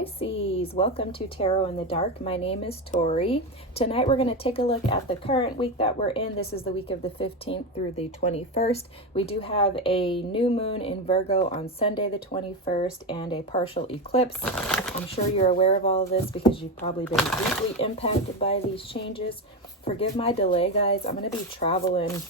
Pisces, welcome to Tarot in the Dark. My name is Tori. Tonight we're going to take a look at the current week that we're in. This is the week of the 15th through the 21st. We do have a new moon in Virgo on Sunday the 21st and a partial eclipse. I'm sure you're aware of all of this because you've probably been deeply impacted by these changes. Forgive my delay, guys. I'm going to be traveling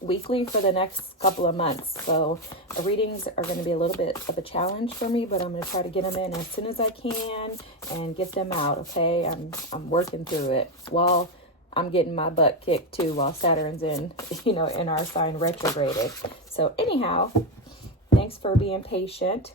weekly for the next couple of months, so the readings are going to be a little bit of a challenge for me, but I'm going to try to get them in as soon as I can and get them out. Okay, I'm working through it while I'm getting my butt kicked too, while Saturn's in our sign retrograded. So anyhow, thanks for being patient.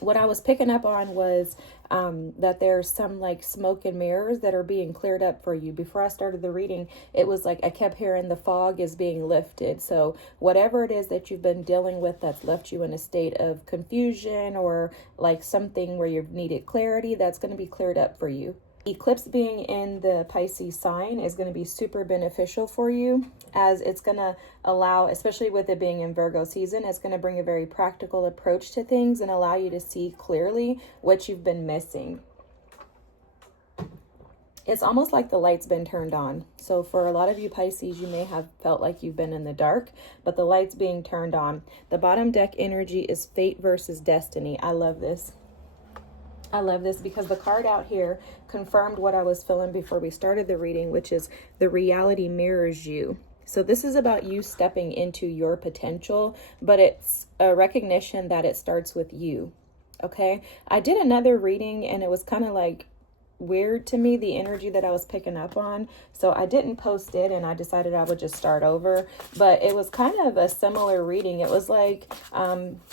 What I was picking up on was that there's some like smoke and mirrors that are being cleared up for you. Before I started the reading, it was like I kept hearing the fog is being lifted. So whatever it is that you've been dealing with that's left you in a state of confusion or like something where you've needed clarity, that's going to be cleared up for you. Eclipse being in the Pisces sign is going to be super beneficial for you, as it's going to allow, especially with it being in Virgo season, it's going to bring a very practical approach to things and allow you to see clearly what you've been missing. It's almost like the light's been turned on. So for a lot of you Pisces, you may have felt like you've been in the dark, but the light's being turned on. The bottom deck energy is fate versus destiny. I love this. I love this because the card out here confirmed what I was feeling before we started the reading, which is the reality mirrors you. So this is about you stepping into your potential, but it's a recognition that it starts with you. Okay. I did another reading and it was kind of like weird to me, the energy that I was picking up on. So I didn't post it and I decided I would just start over, but it was kind of a similar reading. It was like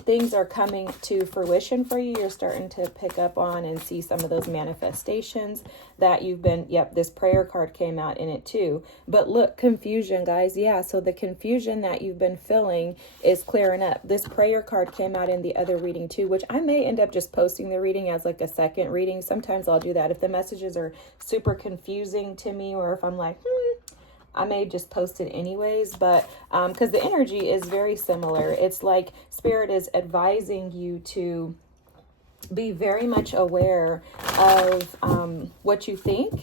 things are coming to fruition for you. You're starting to pick up on and see some of those manifestations that you've been, this prayer card came out in it too. But look, confusion, guys. Yeah, so the confusion that you've been feeling is clearing up. This prayer card came out in the other reading too, which I may end up just posting the reading as like a second reading. Sometimes I'll do that. If the messages are super confusing to me, or if I'm like, I may just post it anyways, but because the energy is very similar. It's like Spirit is advising you to be very much aware of what you think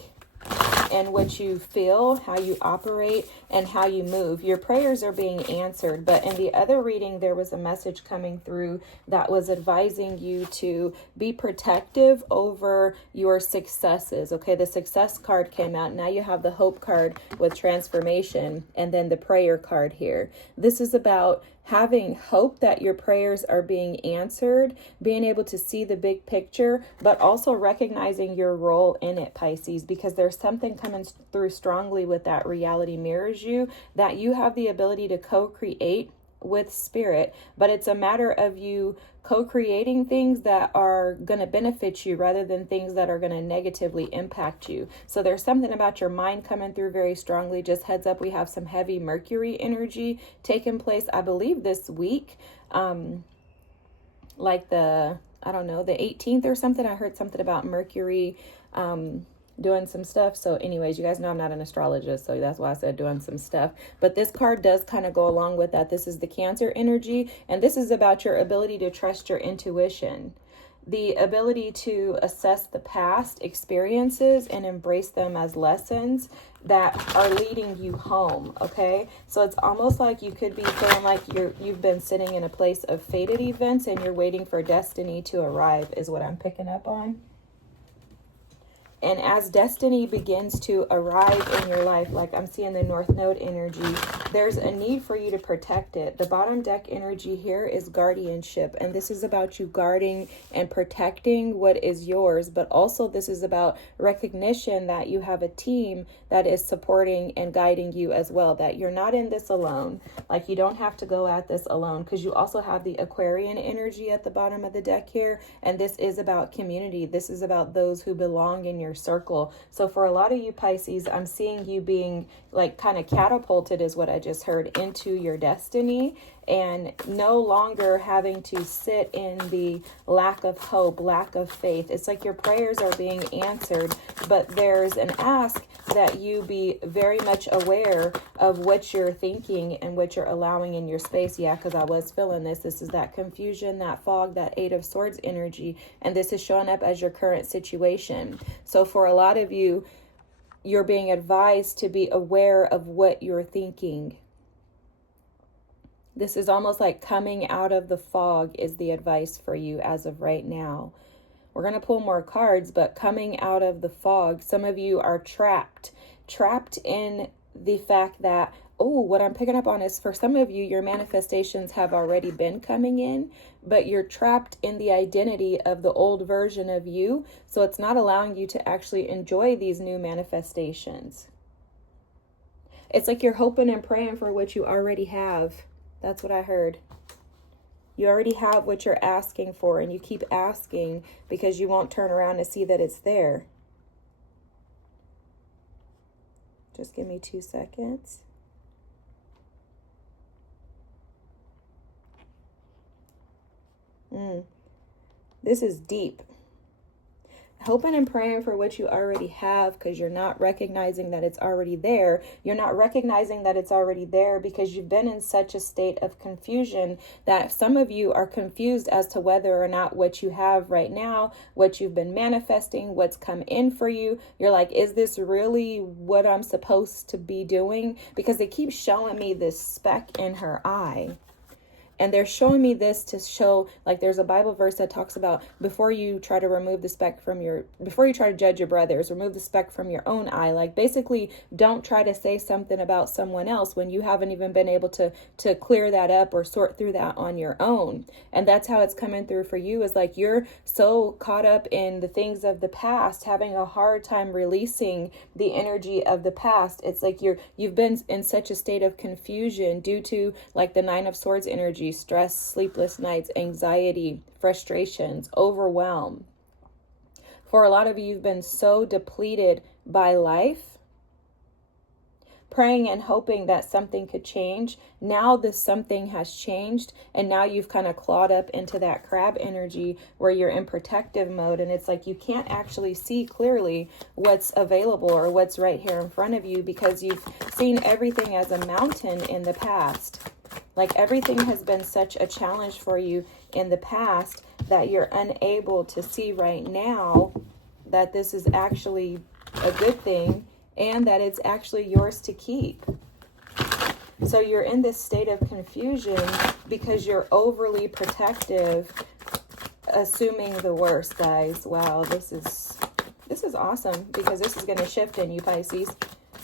and what you feel, how you operate, and how you move. Your prayers are being answered, but in the other reading, there was a message coming through that was advising you to be protective over your successes. Okay, the success card came out. Now you have the hope card with transformation, and then the prayer card here. This is about having hope that your prayers are being answered, being able to see the big picture, but also recognizing your role in it, Pisces, because there's something coming through strongly with that reality mirrors you, that you have the ability to co-create with Spirit, but it's a matter of you co-creating things that are going to benefit you rather than things that are going to negatively impact you. So there's something about your mind coming through very strongly. Just heads up, we have some heavy Mercury energy taking place, I believe this week, like the 18th or something. I heard something about Mercury doing some stuff. So anyways, you guys know I'm not an astrologist, so that's why I said doing some stuff. But this card does kind of go along with that. This is the Cancer energy, and this is about your ability to trust your intuition, the ability to assess the past experiences and embrace them as lessons that are leading you home. Okay, so it's almost like you could be feeling like you've been sitting in a place of fated events and you're waiting for destiny to arrive, is what I'm picking up on. And as destiny begins to arrive in your life, like I'm seeing the North Node energy, there's a need for you to protect it. The bottom deck energy here is guardianship. And this is about you guarding and protecting what is yours. But also this is about recognition that you have a team that is supporting and guiding you as well. That you're not in this alone. Like you don't have to go at this alone, because you also have the Aquarian energy at the bottom of the deck here. And this is about community. This is about those who belong in your circle. So for a lot of you Pisces, I'm seeing you being like kind of catapulted, is what I just heard, into your destiny. and no longer having to sit in the lack of hope, lack of faith. It's like your prayers are being answered, but there's an ask that you be very much aware of what you're thinking and what you're allowing in your space. Yeah, because I was feeling this. This is that confusion, that fog, that Eight of Swords energy, and this is showing up as your current situation. So for a lot of you, you're being advised to be aware of what you're thinking. This is almost like coming out of the fog is the advice for you as of right now. We're going to pull more cards, but coming out of the fog, some of you are trapped in the fact that, oh, what I'm picking up on is for some of you, your manifestations have already been coming in, but you're trapped in the identity of the old version of you. So it's not allowing you to actually enjoy these new manifestations. It's like you're hoping and praying for what you already have. That's what I heard. You already have what you're asking for, and you keep asking because you won't turn around to see that it's there. Just give me 2 seconds. This is deep. Hoping and praying for what you already have because you're not recognizing that it's already there. You're not recognizing that it's already there because you've been in such a state of confusion that some of you are confused as to whether or not what you have right now, what you've been manifesting, what's come in for you. You're like, is this really what I'm supposed to be doing? Because they keep showing me this speck in her eye. And they're showing me this to show, like there's a Bible verse that talks about before you try to judge your brothers, remove the speck from your own eye. Like basically don't try to say something about someone else when you haven't even been able to clear that up or sort through that on your own. And that's how it's coming through for you, is like you're so caught up in the things of the past, having a hard time releasing the energy of the past. It's like you've been in such a state of confusion due to like the Nine of Swords energy, stress, sleepless nights, anxiety, frustrations, overwhelm. For a lot of you, you've been so depleted by life, praying and hoping that something could change. Now this something has changed, and now you've kind of clawed up into that crab energy where you're in protective mode, and it's like you can't actually see clearly what's available or what's right here in front of you because you've seen everything as a mountain in the past. Like everything has been such a challenge for you in the past that you're unable to see right now that this is actually a good thing and that it's actually yours to keep. So you're in this state of confusion because you're overly protective, assuming the worst, guys. Wow, this is awesome because this is going to shift in you, Pisces.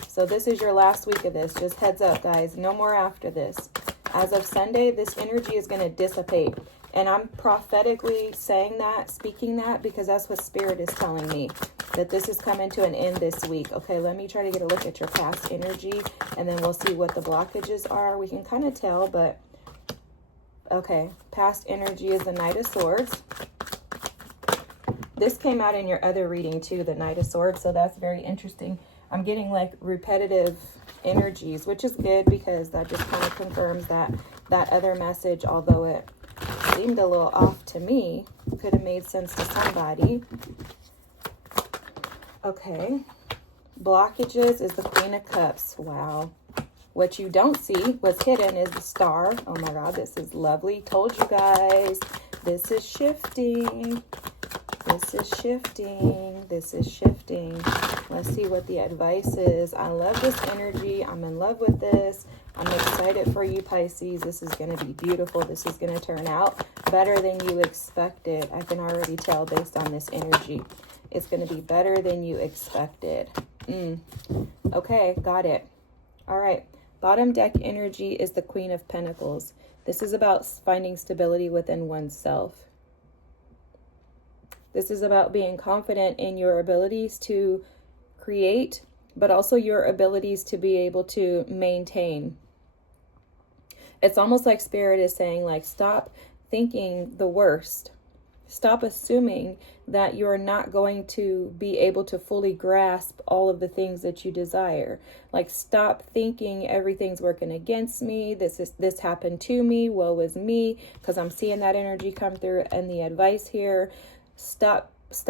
So this is your last week of this. Just heads up, guys. No more after this. As of Sunday, this energy is going to dissipate. And I'm prophetically saying that, speaking that, because that's what Spirit is telling me, that this is coming to an end this week. Okay, let me try to get a look at your past energy, and then we'll see what the blockages are. We can kind of tell, but okay. Past energy is the Knight of Swords. This came out in your other reading too, the Knight of Swords, so that's very interesting. I'm getting like repetitive energies, which is good because that just kind of confirms that other message, although it seemed a little off to me, could have made sense to somebody. Okay. Blockages is the Queen of Cups. Wow. What you don't see, what's hidden, is the Star. Oh my God, this is lovely. Told you guys, this is shifting. This is shifting. This is shifting. Let's see what the advice is. I love this energy. I'm in love with this. I'm excited for you, Pisces. This is going to be beautiful. This is going to turn out better than you expected. I can already tell based on this energy. It's going to be better than you expected. Okay, got it. All right. Bottom deck energy is the Queen of Pentacles. This is about finding stability within oneself. This is about being confident in your abilities to create, but also your abilities to be able to maintain. It's almost like Spirit is saying, like, stop thinking the worst. Stop assuming that you're not going to be able to fully grasp all of the things that you desire. Like, stop thinking everything's working against me. This happened to me. Woe is me, because I'm seeing that energy come through. And the advice here, stop. Is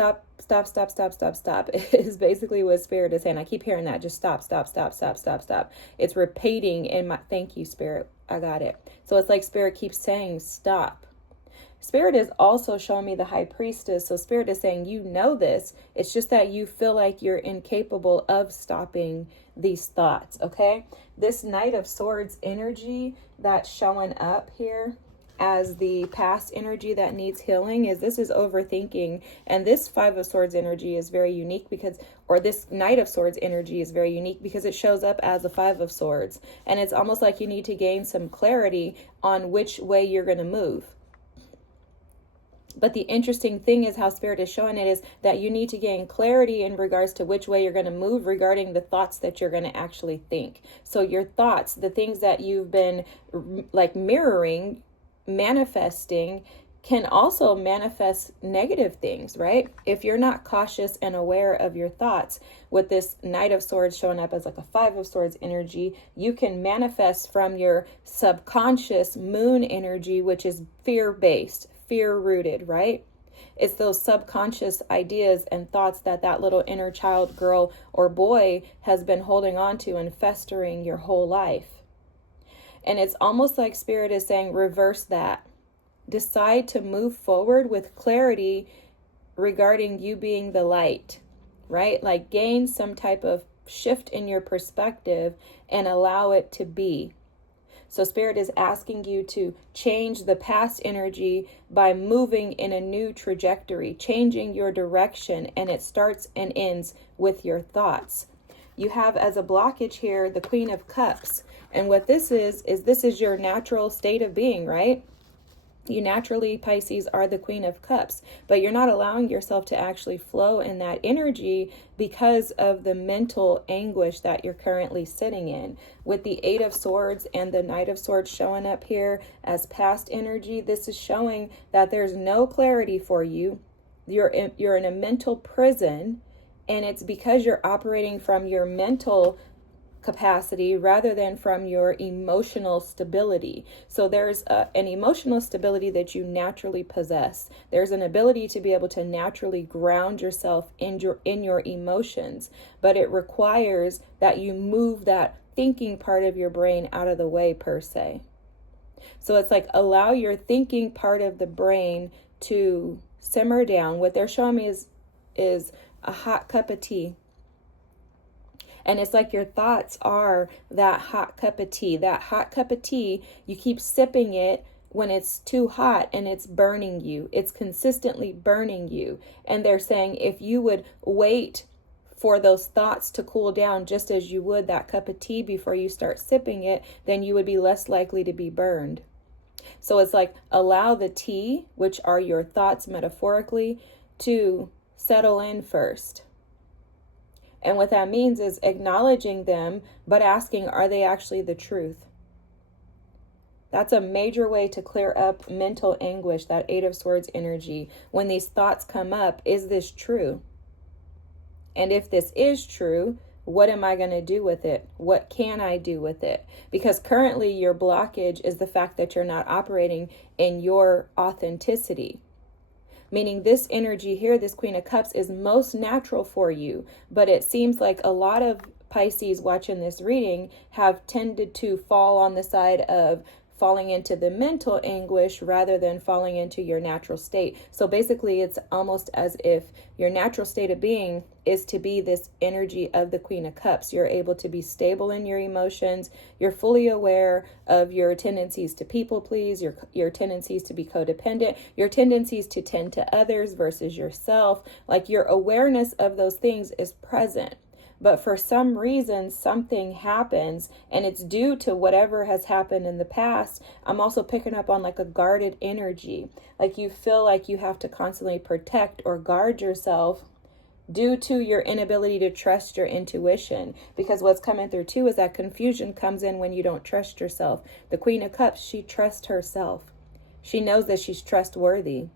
basically what Spirit is saying. I keep hearing that. Just stop. It's repeating in my, thank you, Spirit. I got it. So it's like Spirit keeps saying, stop. Spirit is also showing me the High Priestess. So Spirit is saying, you know this. It's just that you feel like you're incapable of stopping these thoughts, okay? This Knight of Swords energy that's showing up here as the past energy that needs healing is overthinking. And this Five of Swords energy is very unique because, or this Knight of Swords energy is very unique because it shows up as a Five of Swords. And it's almost like you need to gain some clarity on which way you're going to move. But the interesting thing is how Spirit is showing it is that you need to gain clarity in regards to which way you're going to move regarding the thoughts that you're going to actually think. So your thoughts, the things that you've been like mirroring, manifesting, can also manifest negative things, right? If you're not cautious and aware of your thoughts, with this Knight of Swords showing up as like a Five of Swords energy, you can manifest from your subconscious moon energy, which is fear-based, fear-rooted, right? It's those subconscious ideas and thoughts that little inner child, girl or boy has been holding on to and festering your whole life. And it's almost like Spirit is saying, reverse that. Decide to move forward with clarity regarding you being the light, right? Like, gain some type of shift in your perspective and allow it to be. So Spirit is asking you to change the past energy by moving in a new trajectory, changing your direction, and it starts and ends with your thoughts. You have as a blockage here the Queen of Cups. And what this is this is your natural state of being, right? You naturally, Pisces, are the Queen of Cups, but you're not allowing yourself to actually flow in that energy because of the mental anguish that you're currently sitting in. With the Eight of Swords and the Knight of Swords showing up here as past energy, this is showing that there's no clarity for you. You're in a mental prison, and it's because you're operating from your mental capacity rather than from your emotional stability. So there's an emotional stability that you naturally possess. There's an ability to be able to naturally ground yourself in your emotions, but it requires that you move that thinking part of your brain out of the way, per se. So it's like, allow your thinking part of the brain to simmer down. What they're showing me is a hot cup of tea. And it's like your thoughts are that hot cup of tea. That hot cup of tea, you keep sipping it when it's too hot and it's burning you. It's consistently burning you. And they're saying if you would wait for those thoughts to cool down just as you would that cup of tea before you start sipping it, then you would be less likely to be burned. So it's like, allow the tea, which are your thoughts metaphorically, to settle in first. And what that means is acknowledging them, but asking, are they actually the truth? That's a major way to clear up mental anguish, that Eight of Swords energy. When these thoughts come up, is this true? And if this is true, what am I going to do with it? What can I do with it? Because currently your blockage is the fact that you're not operating in your authenticity. Meaning this energy here, this Queen of Cups, is most natural for you. But it seems like a lot of Pisces watching this reading have tended to fall on the side of falling into the mental anguish rather than falling into your natural state. So basically, it's almost as if your natural state of being is to be this energy of the Queen of Cups. You're able to be stable in your emotions. You're fully aware of your tendencies to people please, your tendencies to be codependent, your tendencies to tend to others versus yourself. Like, your awareness of those things is present. But for some reason, something happens, and it's due to whatever has happened in the past. I'm also picking up on like a guarded energy. Like, you feel like you have to constantly protect or guard yourself due to your inability to trust your intuition. Because what's coming through too is that confusion comes in when you don't trust yourself. The Queen of Cups, she trusts herself. She knows that she's trustworthy.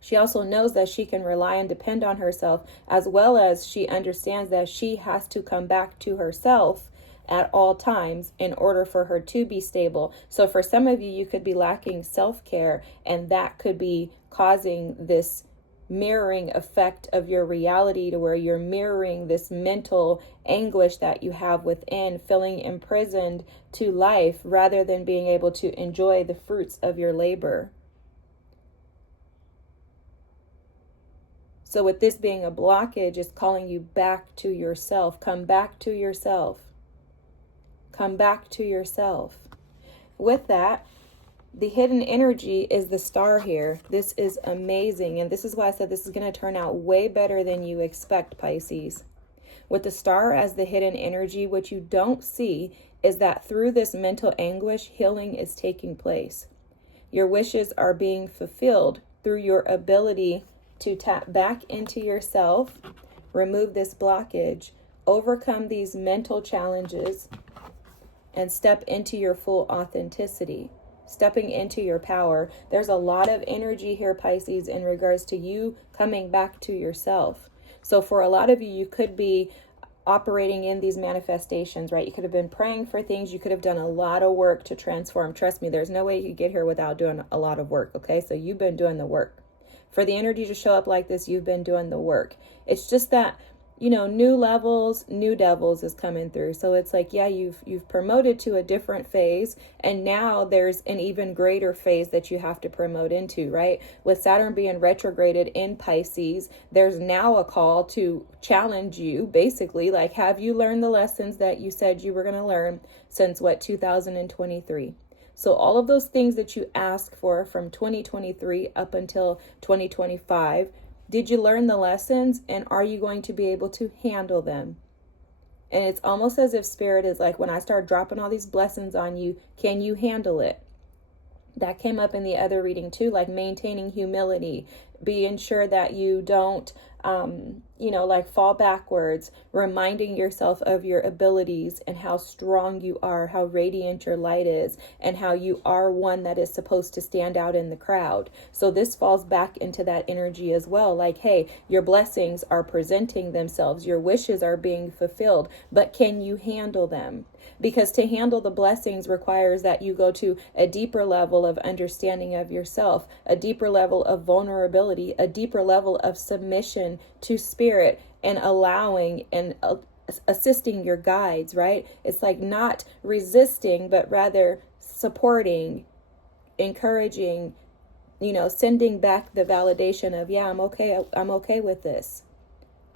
She also knows that she can rely and depend on herself, as well as she understands that she has to come back to herself at all times in order for her to be stable. So for some of you, you could be lacking self-care, and that could be causing this mirroring effect of your reality, to where you're mirroring this mental anguish that you have within, feeling imprisoned to life rather than being able to enjoy the fruits of your labor. So with this being a blockage, it's calling you back to yourself. Come back to yourself. Come back to yourself. With that, the hidden energy is the star here. This is amazing. And this is why I said this is going to turn out way better than you expect, Pisces. With the star as the hidden energy, what you don't see is that through this mental anguish, healing is taking place. Your wishes are being fulfilled through your ability to tap back into yourself, remove this blockage, overcome these mental challenges, and step into your full authenticity. Stepping into your power. There's a lot of energy here, Pisces, in regards to you coming back to yourself. So for a lot of you, you could be operating in these manifestations, right? You could have been praying for things. You could have done a lot of work to transform. Trust me, there's no way you could get here without doing a lot of work, okay? So you've been doing the work. For the energy to show up like this, you've been doing the work. It's just that, new levels, new devils is coming through. So it's like, yeah, you've promoted to a different phase, and now there's an even greater phase that you have to promote into, right? With Saturn being retrograded in Pisces, there's now a call to challenge you, basically, like, have you learned the lessons that you said you were going to learn since 2023? So all of those things that you asked for from 2023 up until 2025, did you learn the lessons, and are you going to be able to handle them? And it's almost as if Spirit is like, when I start dropping all these blessings on you, can you handle it? That came up in the other reading too, like maintaining humility, being sure that you don't, fall backwards, reminding yourself of your abilities and how strong you are, how radiant your light is, and how you are one that is supposed to stand out in the crowd. So this falls back into that energy as well. Like, hey, your blessings are presenting themselves, your wishes are being fulfilled, but can you handle them? Because to handle the blessings requires that you go to a deeper level of understanding of yourself, a deeper level of vulnerability, a deeper level of submission to Spirit, and allowing and assisting your guides, right? It's like not resisting, but rather supporting, encouraging, sending back the validation of, yeah, I'm okay with this.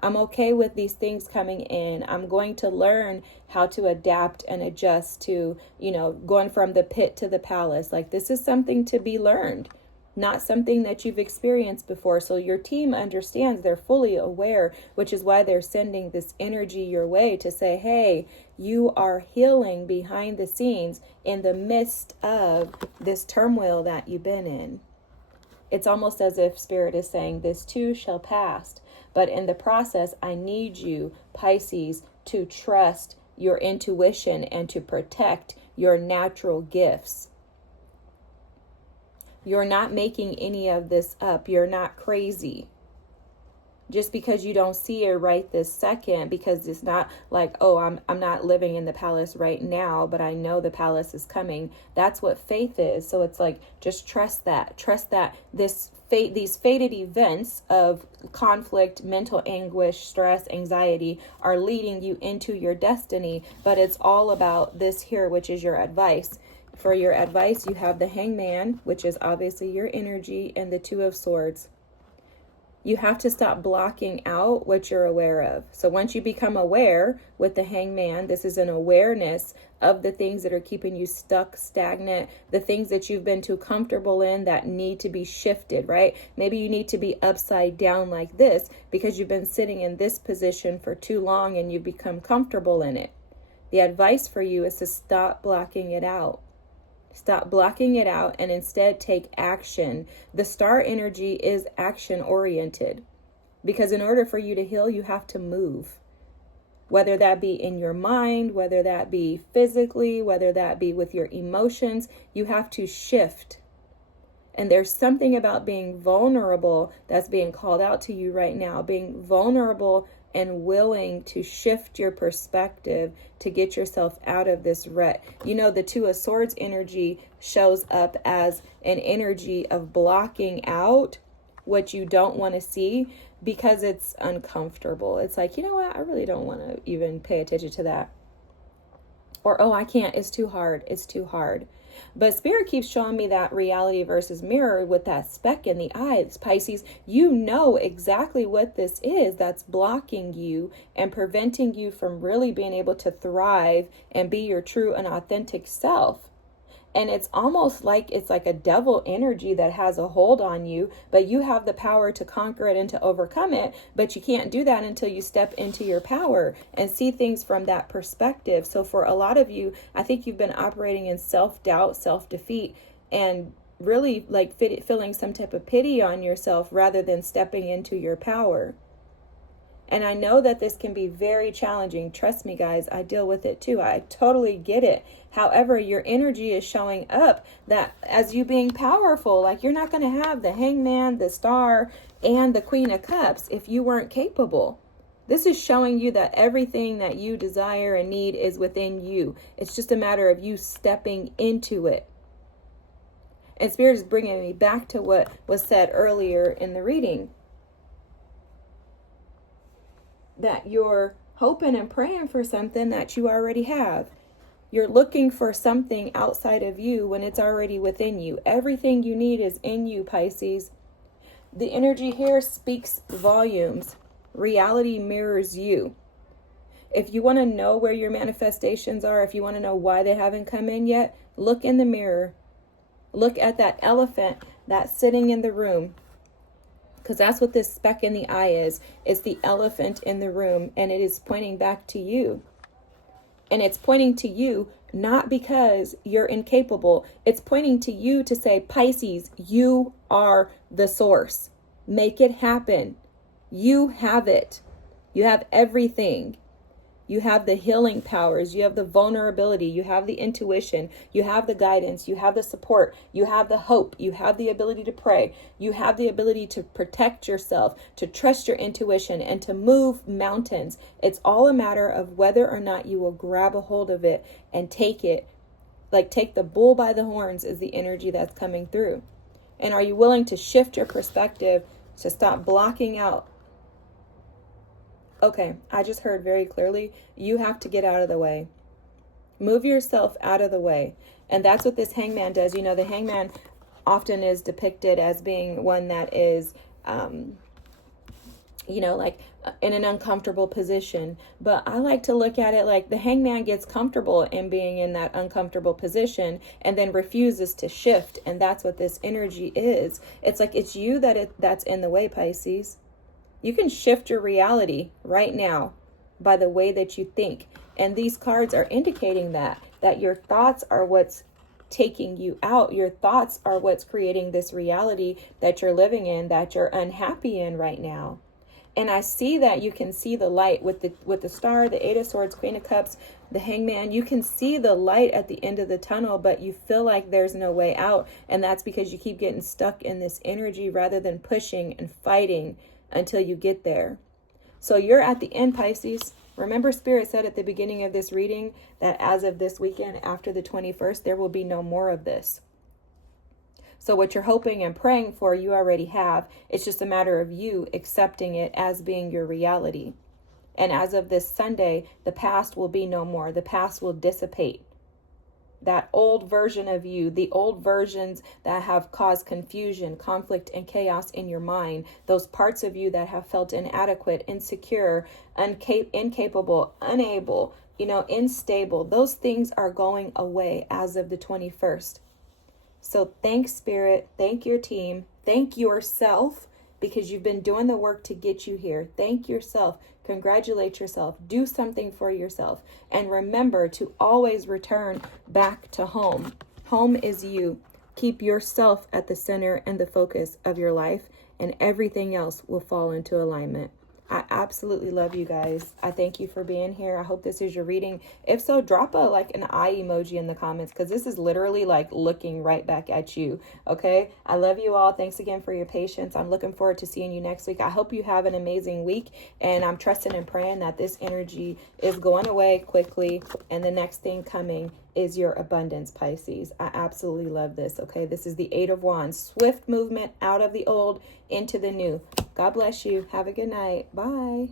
I'm okay with these things coming in. I'm going to learn how to adapt and adjust to, going from the pit to the palace. Like, this is something to be learned, not something that you've experienced before. So your team understands, they're fully aware, which is why they're sending this energy your way to say, hey, you are healing behind the scenes in the midst of this turmoil that you've been in. It's almost as if Spirit is saying, this too shall pass. But in the process, I need you, Pisces, to trust your intuition and to protect your natural gifts. You're not making any of this up. You're not crazy. Just because you don't see it right this second, because it's not like, oh, I'm not living in the palace right now, but I know the palace is coming. That's what faith is. So it's like, just trust that. Trust that these fated events of conflict, mental anguish, stress, anxiety are leading you into your destiny. But it's all about this here, which is your advice. For your advice, you have the Hangman, which is obviously your energy, and the Two of Swords. You have to stop blocking out what you're aware of. So once you become aware with the Hangman, this is an awareness of the things that are keeping you stuck, stagnant, the things that you've been too comfortable in that need to be shifted, right? Maybe you need to be upside down like this because you've been sitting in this position for too long and you've become comfortable in it. The advice for you is to stop blocking it out. Stop blocking it out and instead take action. The star energy is action oriented, because in order for you to heal, you have to move. Whether that be in your mind, whether that be physically, whether that be with your emotions, you have to shift. And there's something about being vulnerable that's being called out to you right now, being vulnerable and willing to shift your perspective to get yourself out of this rut. You know, the Two of Swords energy shows up as an energy of blocking out what you don't want to see because it's uncomfortable. It's like, you know what? I really don't want to even pay attention to that. Or, oh, I can't. It's too hard. It's too hard. But Spirit keeps showing me that reality versus mirror with that speck in the eye. Pisces, you know exactly what this is that's blocking you and preventing you from really being able to thrive and be your true and authentic self. And it's almost like it's like a devil energy that has a hold on you, but you have the power to conquer it and to overcome it. But you can't do that until you step into your power and see things from that perspective. So for a lot of you, I think you've been operating in self-doubt, self-defeat, and really like feeling some type of pity on yourself rather than stepping into your power. And I know that this can be very challenging. Trust me, guys, I deal with it too. I totally get it. However, your energy is showing up that as you being powerful, like you're not going to have the Hangman, the Star, and the Queen of Cups if you weren't capable. This is showing you that everything that you desire and need is within you. It's just a matter of you stepping into it. And Spirit is bringing me back to what was said earlier in the reading. That you're hoping and praying for something that you already have. You're looking for something outside of you when it's already within you. Everything you need is in you, Pisces. The energy here speaks volumes. Reality mirrors you. If you want to know where your manifestations are, if you want to know why they haven't come in yet, look in the mirror. Look at that elephant that's sitting in the room. Because that's what this speck in the eye is. It's the elephant in the room, and it is pointing back to you. And it's pointing to you not because you're incapable. It's pointing to you to say, Pisces, you are the source. Make it happen. You have it. You have everything. You have the healing powers. You have the vulnerability. You have the intuition. You have the guidance. You have the support. You have the hope. You have the ability to pray. You have the ability to protect yourself, to trust your intuition, and to move mountains. It's all a matter of whether or not you will grab a hold of it and take it. Like take the bull by the horns is the energy that's coming through. And are you willing to shift your perspective to stop blocking out? Okay, I just heard very clearly, you have to get out of the way. Move yourself out of the way. And that's what this Hangman does. You know, the Hangman often is depicted as being one that is, like in an uncomfortable position. But I like to look at it like the Hangman gets comfortable in being in that uncomfortable position and then refuses to shift. And that's what this energy is. It's like it's you that's in the way, Pisces. You can shift your reality right now by the way that you think. And these cards are indicating that your thoughts are what's taking you out. Your thoughts are what's creating this reality that you're living in, that you're unhappy in right now. And I see that you can see the light with the Star, the Eight of Swords, Queen of Cups, the Hangman. You can see the light at the end of the tunnel, but you feel like there's no way out. And that's because you keep getting stuck in this energy rather than pushing and fighting until you get there. So you're at the end, Pisces. Remember, Spirit said at the beginning of this reading that as of this weekend, after the 21st, there will be no more of this. So what you're hoping and praying for, you already have. It's just a matter of you accepting it as being your reality. And as of this Sunday, the past will be no more. The past will dissipate. That old version of you, the old versions that have caused confusion, conflict, and chaos in your mind, those parts of you that have felt inadequate, insecure, incapable, unable, unstable, those things are going away as of the 21st. So thank Spirit, thank your team, thank yourself, because you've been doing the work to get you here. Thank yourself. Congratulate yourself. Do something for yourself. And remember to always return back to home. Home is you. Keep yourself at the center and the focus of your life, and everything else will fall into alignment. I absolutely love you guys. I thank you for being here. I hope this is your reading. If so, drop an eye emoji in the comments, because this is literally like looking right back at you. Okay. I love you all. Thanks again for your patience. I'm looking forward to seeing you next week. I hope you have an amazing week, and I'm trusting and praying that this energy is going away quickly, and the next thing coming is your abundance, Pisces. I absolutely love this. Okay. This is the Eight of Wands, swift movement out of the old into the new. God bless you. Have a good night. Bye.